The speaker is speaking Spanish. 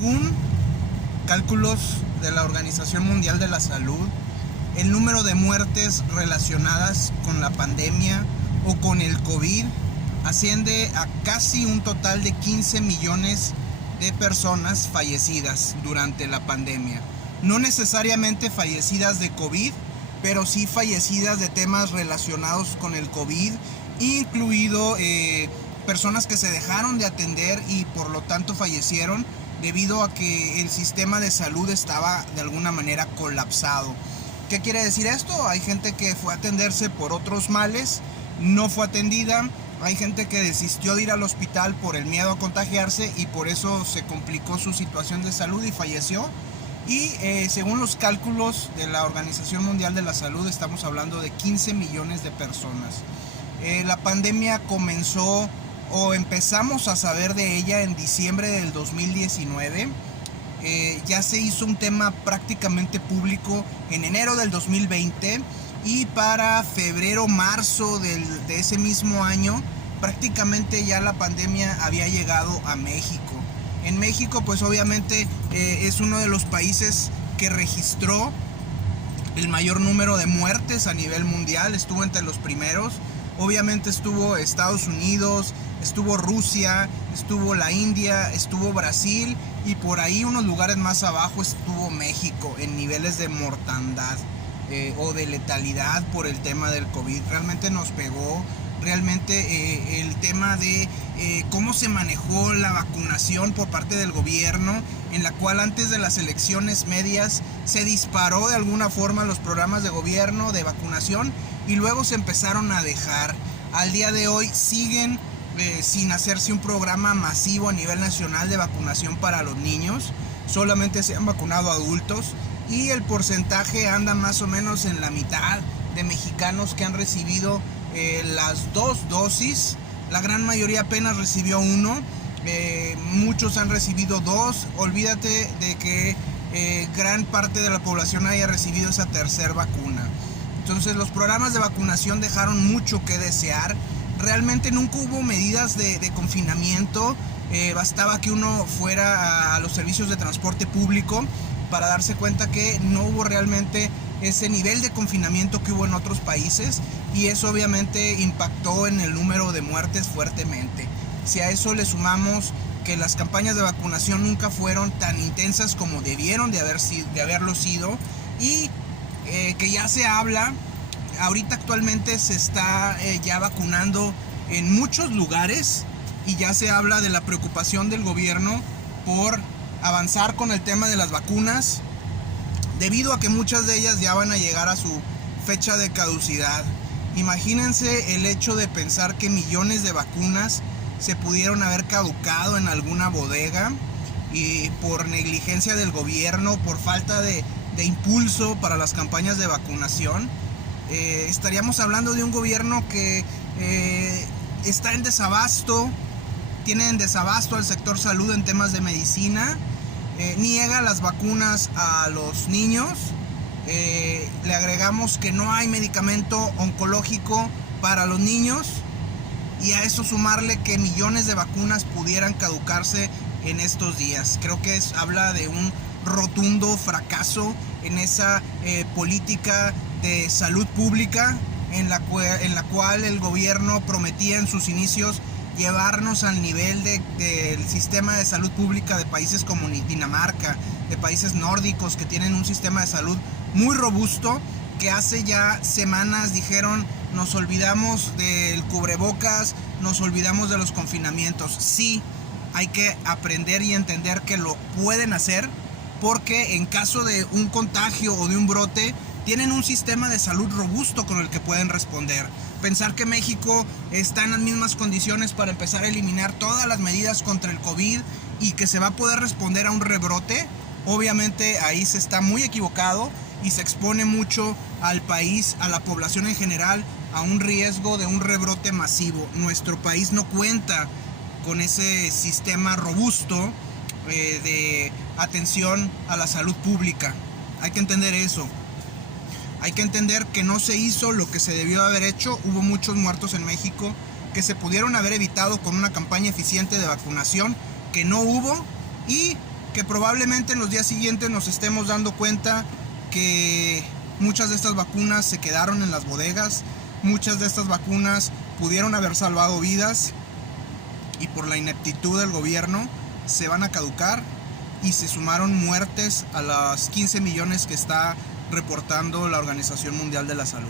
Según cálculos de la Organización Mundial de la Salud, el número de muertes relacionadas con la pandemia o con el COVID asciende a casi un total de 15 millones de personas fallecidas durante la pandemia. No necesariamente fallecidas de COVID, pero sí fallecidas de temas relacionados con el COVID, incluido personas que se dejaron de atender y por lo tanto fallecieron debido a que el sistema de salud estaba de alguna manera colapsado. ¿Qué quiere decir esto? Hay gente que fue a atenderse por otros males, no fue atendida. Hay gente que desistió de ir al hospital por el miedo a contagiarse y por eso se complicó su situación de salud y falleció. Y según los cálculos de la Organización Mundial de la Salud, estamos hablando de 15 millones de personas. La pandemia comenzó o empezamos a saber de ella en diciembre del 2019. Ya se hizo un tema prácticamente público en enero del 2020 y para febrero, marzo de ese mismo año prácticamente ya la pandemia había llegado a México. En México pues obviamente es uno de los países que registró el mayor número de muertes a nivel mundial, estuvo entre los primeros. Obviamente estuvo Estados Unidos, estuvo Rusia, estuvo la India, estuvo Brasil y por ahí unos lugares más abajo estuvo México en niveles de mortandad o de letalidad por el tema del COVID. Realmente nos pegó. Realmente el tema de cómo se manejó la vacunación por parte del gobierno, en la cual antes de las elecciones medias se disparó de alguna forma los programas de gobierno de vacunación y luego se empezaron a dejar. Al día de hoy siguen sin hacerse un programa masivo a nivel nacional de vacunación para los niños. Solamente se han vacunado adultos y el porcentaje anda más o menos en la mitad de mexicanos que han recibido las 2 dosis. La gran mayoría apenas recibió 1, muchos han recibido 2. Olvídate de que gran parte de la población haya recibido esa tercera vacuna. Entonces los programas de vacunación dejaron mucho que desear. Realmente nunca hubo medidas de confinamiento. Bastaba que uno fuera a los servicios de transporte público para darse cuenta que no hubo realmente ese nivel de confinamiento que hubo en otros países, y eso obviamente impactó en el número de muertes fuertemente. Si a eso le sumamos que las campañas de vacunación nunca fueron tan intensas como debieron de haberlo sido, y que ya se habla, ahorita actualmente se está ya vacunando en muchos lugares y ya se habla de la preocupación del gobierno por avanzar con el tema de las vacunas, debido a que muchas de ellas ya van a llegar a su fecha de caducidad. Imagínense el hecho de pensar que millones de vacunas se pudieron haber caducado en alguna bodega y por negligencia del gobierno, por falta de impulso para las campañas de vacunación. Estaríamos hablando de un gobierno que está en desabasto, tiene en desabasto al sector salud en temas de medicina. Niega las vacunas a los niños. Le agregamos que no hay medicamento oncológico para los niños, y a eso sumarle que millones de vacunas pudieran caducarse en estos días. Creo que habla de un rotundo fracaso en esa política de salud pública en la cual el gobierno prometía en sus inicios llevarnos al nivel del sistema de salud pública de países como Dinamarca, de países nórdicos que tienen un sistema de salud muy robusto, que hace ya semanas dijeron: nos olvidamos del cubrebocas, nos olvidamos de los confinamientos. Sí, hay que aprender y entender que lo pueden hacer, porque en caso de un contagio o de un brote tienen un sistema de salud robusto con el que pueden responder. Pensar que México está en las mismas condiciones para empezar a eliminar todas las medidas contra el COVID y que se va a poder responder a un rebrote, obviamente ahí se está muy equivocado y se expone mucho al país, a la población en general, a un riesgo de un rebrote masivo. Nuestro país no cuenta con ese sistema robusto de atención a la salud pública. Hay que entender eso. Hay que entender que no se hizo lo que se debió haber hecho. Hubo muchos muertos en México que se pudieron haber evitado con una campaña eficiente de vacunación, que no hubo, y que probablemente en los días siguientes nos estemos dando cuenta que muchas de estas vacunas se quedaron en las bodegas, muchas de estas vacunas pudieron haber salvado vidas y por la ineptitud del gobierno se van a caducar, y se sumaron muertes a las 15 millones que está reportando la Organización Mundial de la Salud.